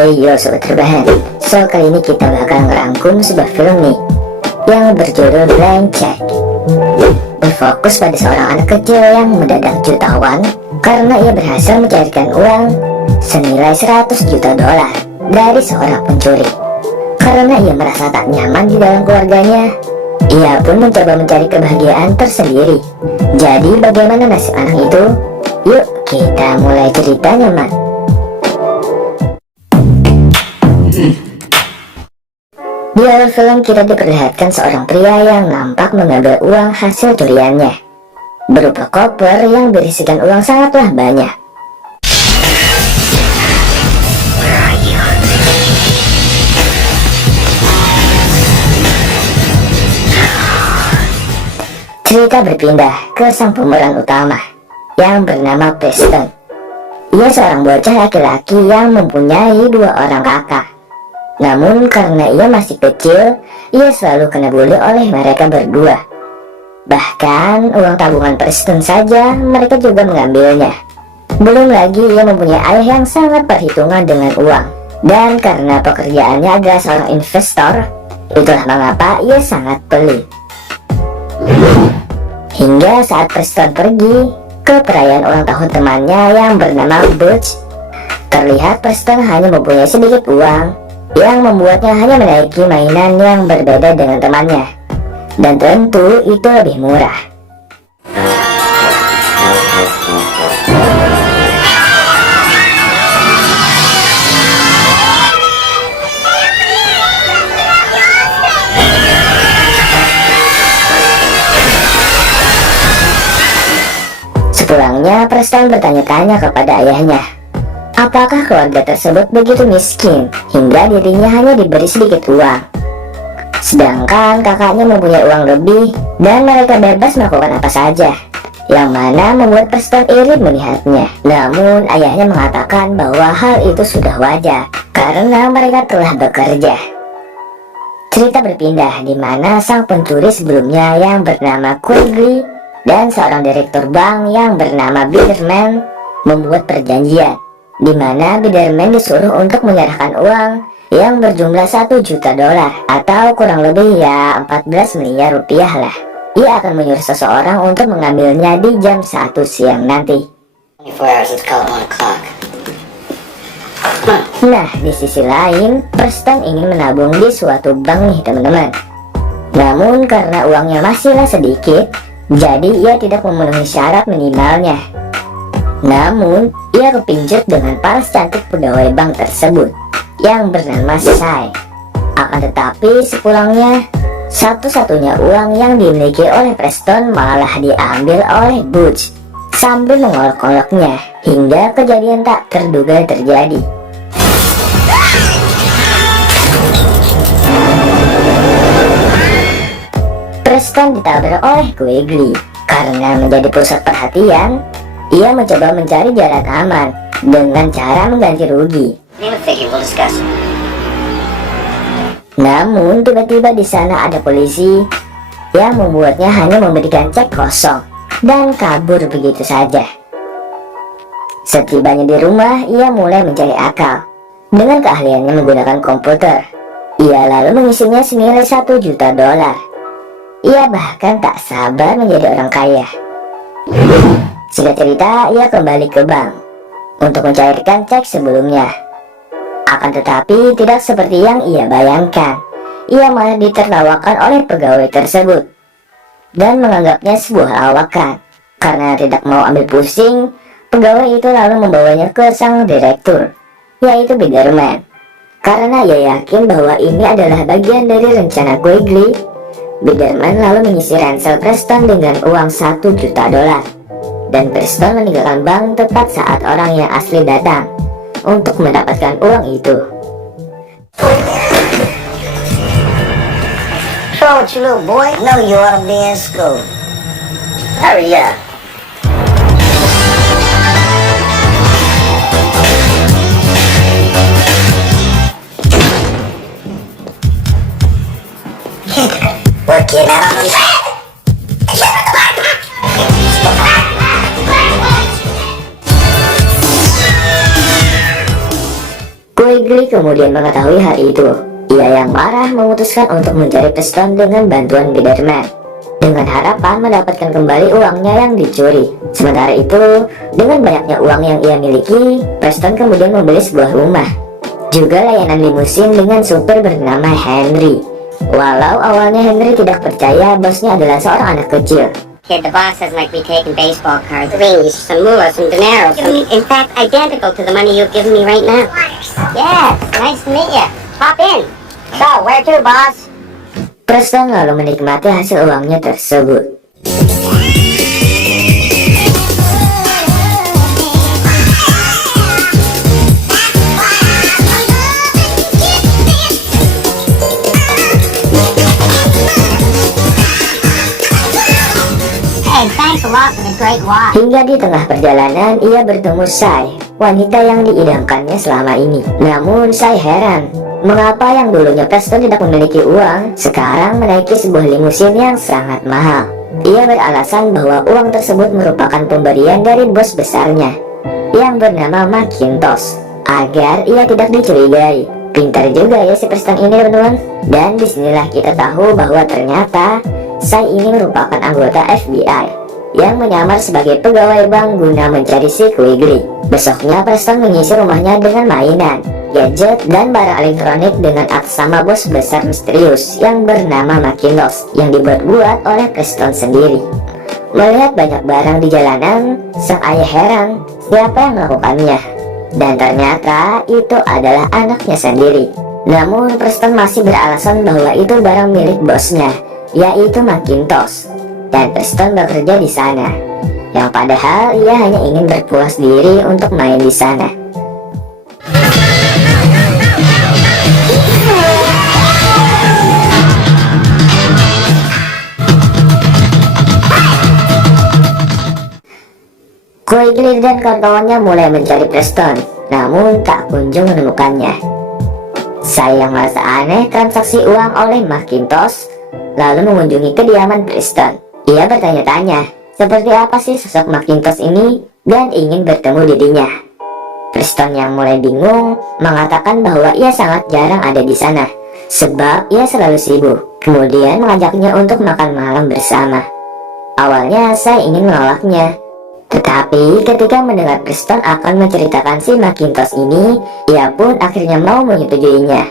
Hey yo sobat rebahan, so kali ini kita bakal ngerangkum sebuah film nih yang berjudul Blank Check. Berfokus pada seorang anak kecil yang mendadak jutawan karena ia berhasil mencairkan uang senilai 100 juta dolar dari seorang pencuri. Karena ia merasa tak nyaman di dalam keluarganya, ia pun mencoba mencari kebahagiaan tersendiri. Jadi bagaimana nasib anak itu? Yuk kita mulai ceritanya, man. Di awal film kita diperlihatkan seorang pria yang nampak mengambil uang hasil curiannya berupa koper yang berisikan uang sangatlah banyak. Cerita berpindah ke sang pemeran utama yang bernama Preston. Ia seorang bocah laki-laki yang mempunyai 2 orang kakak. Namun karena ia masih kecil, ia selalu kena bully oleh mereka berdua. Bahkan uang tabungan Preston saja mereka juga mengambilnya. Belum lagi ia mempunyai ayah yang sangat perhitungan dengan uang. Dan karena pekerjaannya adalah seorang investor, itulah mengapa ia sangat pelit. Hingga saat Preston pergi ke perayaan ulang tahun temannya yang bernama Butch, terlihat Preston hanya mempunyai sedikit uang yang membuatnya hanya menaiki mainan yang berbeda dengan temannya, dan tentu itu lebih murah. Sepulangnya Preston bertanya-tanya kepada ayahnya, apakah keluarga tersebut begitu miskin hingga dirinya hanya diberi sedikit uang, sedangkan kakaknya mempunyai uang lebih dan mereka bebas melakukan apa saja, yang mana membuat Preston iri melihatnya. Namun ayahnya mengatakan bahwa hal itu sudah wajar karena mereka telah bekerja. Cerita berpindah di mana sang pencuri sebelumnya yang bernama Quigley dan seorang direktur bank yang bernama Biderman membuat perjanjian, di mana Biderman disuruh untuk menyerahkan uang yang berjumlah 1 juta dolar atau kurang lebih ya 14 miliar rupiah lah. Ia akan menyuruh seseorang untuk mengambilnya di jam 1 siang nanti. Nah, di sisi lain, Preston ingin menabung di suatu bank nih teman-teman. Namun karena uangnya masihlah sedikit, jadi ia tidak memenuhi syarat minimalnya. Namun ia kepincut dengan paras cantik pegawai bank tersebut yang bernama Sai. Akan tetapi sepulangnya, satu-satunya uang yang dimiliki oleh Preston malah diambil oleh Butch sambil mengolok-oloknya hingga kejadian tak terduga terjadi. Preston ditabrak oleh Quigley. Karena menjadi pusat perhatian, ia mencoba mencari jalan aman dengan cara mengganti rugi. Namun tiba-tiba di sana ada polisi yang membuatnya hanya memberikan cek kosong dan kabur begitu saja. Setibanya di rumah, ia mulai mencari akal. Dengan keahliannya menggunakan komputer, ia lalu mengisinya senilai 1 juta dolar. Ia bahkan tak sabar menjadi orang kaya. Singkat cerita, ia kembali ke bank untuk mencairkan cek sebelumnya. Akan tetapi tidak seperti yang ia bayangkan. Ia malah ditertawakan oleh pegawai tersebut dan menganggapnya sebuah lawakan. Karena tidak mau ambil pusing, pegawai itu lalu membawanya ke sang direktur, yaitu Biderman. Karena ia yakin bahwa ini adalah bagian dari rencana Quigley, Biderman lalu mengisi ransel Preston dengan uang 1 juta dolar. Dan Preston meninggalkan bank tepat saat orang yang asli datang untuk mendapatkan uang itu. So what you little boy? No, you ought to be in school. Hurry up. Working out on the Quigley kemudian mengetahui hal itu. Ia yang marah memutuskan untuk mencari Preston dengan bantuan Biderman, dengan harapan mendapatkan kembali uangnya yang dicuri. Sementara itu, dengan banyaknya uang yang ia miliki, Preston kemudian membeli sebuah rumah, juga layanan limusin dengan supir bernama Henry. Walau awalnya Henry tidak percaya bosnya adalah seorang anak kecil. Kid, the boss doesn't like me taking baseball cards, rings, some moolah, some dinero, in fact, identical to the money you've given me right now. Yeah, nice to meet you. Hop in. So, where to, boss? Preston lalu menikmati hasil uangnya tersebut. Hey, thanks a lot for the great walk. Hingga di tengah perjalanan ia bertemu Sai, wanita yang diidamkannya selama ini. Namun Sai heran, mengapa yang dulunya Preston tidak memiliki uang, sekarang menaiki sebuah limusin yang sangat mahal. Ia beralasan bahwa uang tersebut merupakan pemberian dari bos besarnya, yang bernama Macintosh, agar ia tidak dicurigai. Pintar juga ya si Preston ini, teman-teman. Dan disinilah kita tahu bahwa ternyata Sai ini merupakan anggota FBI yang menyamar sebagai pegawai bank guna mencari si Quigley. Besoknya Preston mengisi rumahnya dengan mainan, gadget, dan barang elektronik dengan atas nama bos besar misterius yang bernama Macintosh yang dibuat-buat oleh Preston sendiri. Melihat banyak barang di jalanan, sang ayah heran siapa yang melakukannya, dan ternyata itu adalah anaknya sendiri. Namun Preston masih beralasan bahwa itu barang milik bosnya, yaitu Macintosh, dan Preston bekerja di sana, yang padahal ia hanya ingin berpuas diri untuk main di sana. Quigley dan kawan-kawannya mulai mencari Preston, namun tak kunjung menemukannya. Saya yang merasa aneh transaksi uang oleh Macintosh, lalu mengunjungi kediaman Preston. Ia bertanya-tanya, seperti apa sih sosok Macintosh ini, dan ingin bertemu dirinya. Preston yang mulai bingung mengatakan bahwa ia sangat jarang ada di sana, sebab ia selalu sibuk. Kemudian mengajaknya untuk makan malam bersama. Awalnya saya ingin menolaknya, tetapi ketika mendengar Preston akan menceritakan si Macintosh ini, ia pun akhirnya mau menyetujuinya.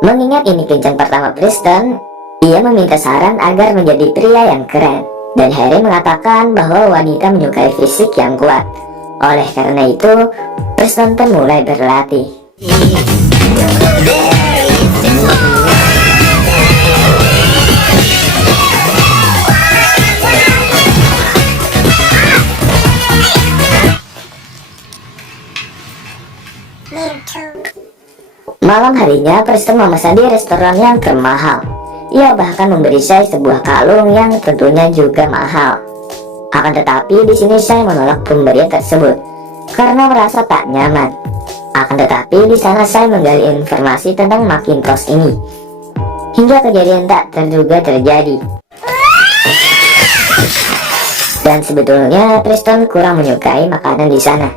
Mengingat ini kencan pertama Preston, ia meminta saran agar menjadi pria yang keren, dan Harry mengatakan bahwa wanita menyukai fisik yang kuat. Oleh karena itu, Preston pun mulai berlatih. Malam harinya, Preston memesan di restoran yang termahal. Ia bahkan memberi saya sebuah kalung yang tentunya juga mahal. Akan tetapi di sini saya menolak pemberian tersebut karena merasa tak nyaman. Akan tetapi di sana saya menggali informasi tentang Macintosh ini, hingga kejadian tak terduga terjadi. Dan sebetulnya Preston kurang menyukai makanan di sana.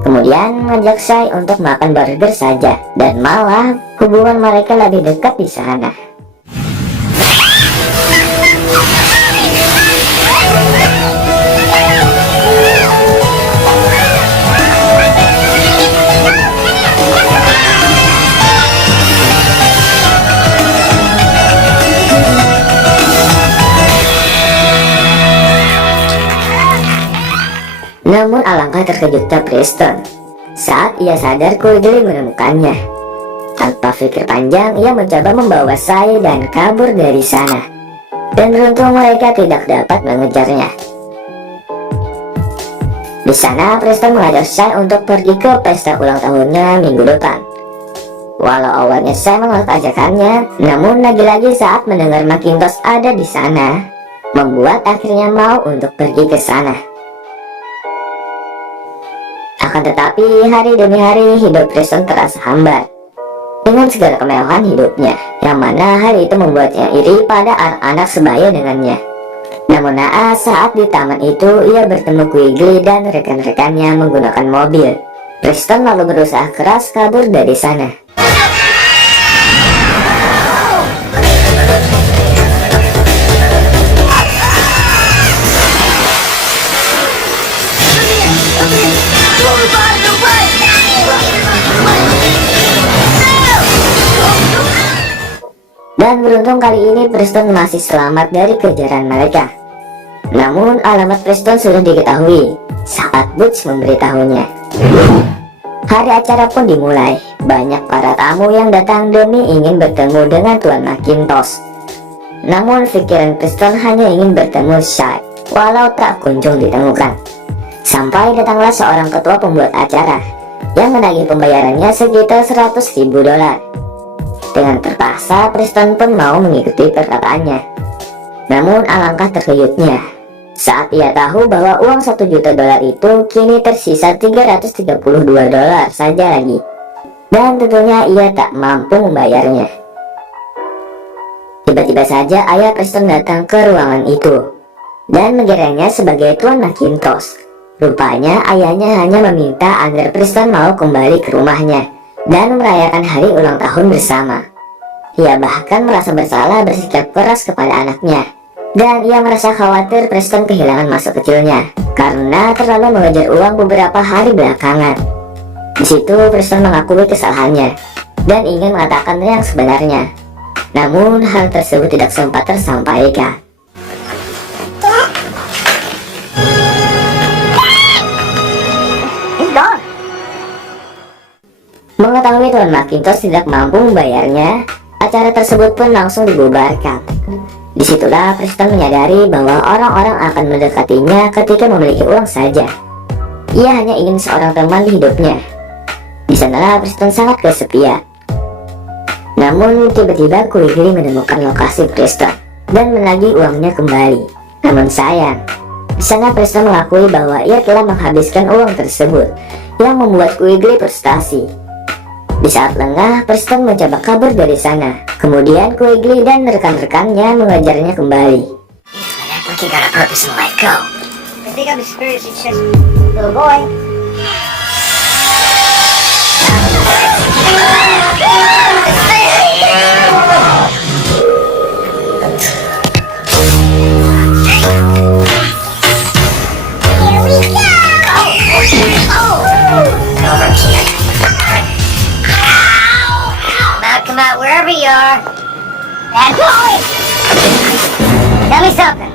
Kemudian mengajak saya untuk makan burger saja, dan malah hubungan mereka lebih dekat di sana. Namun alangkah terkejutnya Preston saat ia sadar Quigley menemukannya. Tanpa pikir panjang, ia mencoba membawa saya dan kabur dari sana. Dan beruntung mereka tidak dapat mengejarnya. Di sana Preston mengajak saya untuk pergi ke pesta ulang tahunnya minggu depan. Walau awalnya saya menolak ajakannya, namun lagi-lagi saat mendengar Macintosh ada di sana, membuat akhirnya mau untuk pergi ke sana. Akan tetapi hari demi hari hidup Preston terasa hambar dengan segala kemewahan hidupnya, yang mana hal itu membuatnya iri pada anak-anak sebaya dengannya. Namun naas saat di taman itu ia bertemu Quigley dan rekan-rekannya menggunakan mobil. Preston lalu berusaha keras kabur dari sana. Dan beruntung kali ini Preston masih selamat dari kejaran mereka. Namun alamat Preston sudah diketahui saat Butch memberitahunya. Hari acara pun dimulai. Banyak para tamu yang datang demi ingin bertemu dengan Tuan Macintosh. Namun pikiran Preston hanya ingin bertemu Shy, walau tak kunjung ditemukan. Sampai datanglah seorang ketua pembuat acara yang menagih pembayarannya sekitar $100.000. Dengan terpaksa Preston pun mau mengikuti perkataannya. Namun alangkah terkejutnya saat ia tahu bahwa uang $1 juta itu kini tersisa $332 saja lagi. Dan tentunya ia tak mampu membayarnya. Tiba-tiba saja ayah Preston datang ke ruangan itu dan mengiranya sebagai Tuan Macintosh. Rupanya ayahnya hanya meminta agar Preston mau kembali ke rumahnya dan merayakan hari ulang tahun bersama. Ia bahkan merasa bersalah bersikap keras kepada anaknya, dan ia merasa khawatir Preston kehilangan masa kecilnya karena terlalu mengejar uang beberapa hari belakangan. Di situ Preston mengakui kesalahannya dan ingin mengatakan yang sebenarnya. Namun hal tersebut tidak sempat tersampaikan. Mengetahui Tuan Macintosh tidak mampu membayarnya, acara tersebut pun langsung dibubarkan. Disitulah Preston menyadari bahwa orang-orang akan mendekatinya ketika memiliki uang saja. Ia hanya ingin seorang teman di hidupnya. Di sanalah Preston sangat kesepian. Namun tiba-tiba Quigley menemukan lokasi Preston dan menagih uangnya kembali. Namun sayang, di sana Preston mengakui bahwa ia telah menghabiskan uang tersebut, yang membuat Quigley frustasi. Di saat lengah, Preston mencoba kabur dari sana. Kemudian Quigley dan rekan-rekannya mengejarnya kembali. Act like you got a purpose in life. Go. I think I'm experiencing just little boy. Here we go. Over here. Come out wherever you are. Bad boy! Tell me something.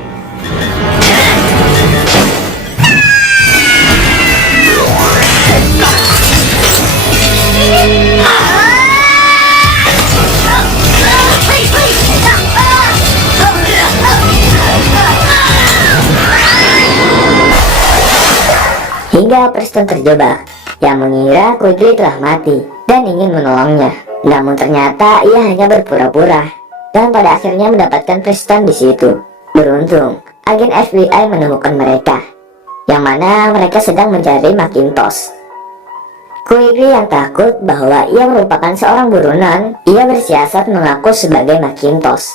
Please, please! Hingga Preston terjebak, yang mengira Quigley telah mati dan ingin menolongnya. Namun ternyata ia hanya berpura-pura, dan pada akhirnya mendapatkan Preston di situ. Beruntung, agen FBI menemukan mereka, yang mana mereka sedang mencari Macintosh. Quigley yang takut bahwa ia merupakan seorang buronan, ia bersiasat mengaku sebagai Macintosh.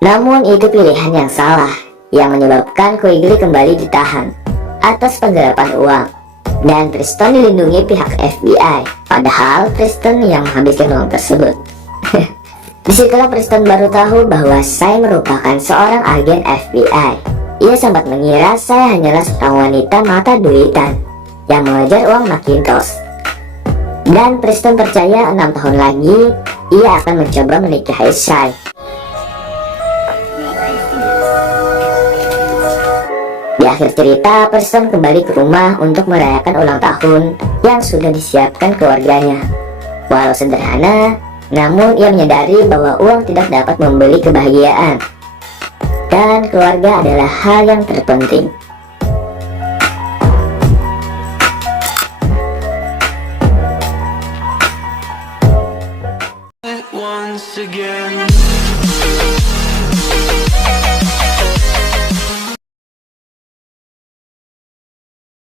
Namun itu pilihan yang salah, yang menyebabkan Quigley kembali ditahan atas penggelapan uang. Dan Preston dilindungi pihak FBI, padahal Preston yang menghabiskan uang tersebut. Disitulah Preston baru tahu bahwa saya merupakan seorang agen FBI. Ia sempat mengira saya hanyalah seorang wanita mata duitan yang mengejar uang Macintosh. Dan Preston percaya 6 tahun lagi ia akan mencoba menikahi Shy. Di akhir cerita, Preston kembali ke rumah untuk merayakan ulang tahun yang sudah disiapkan keluarganya. Walau sederhana, namun ia menyadari bahwa uang tidak dapat membeli kebahagiaan. Dan keluarga adalah hal yang terpenting.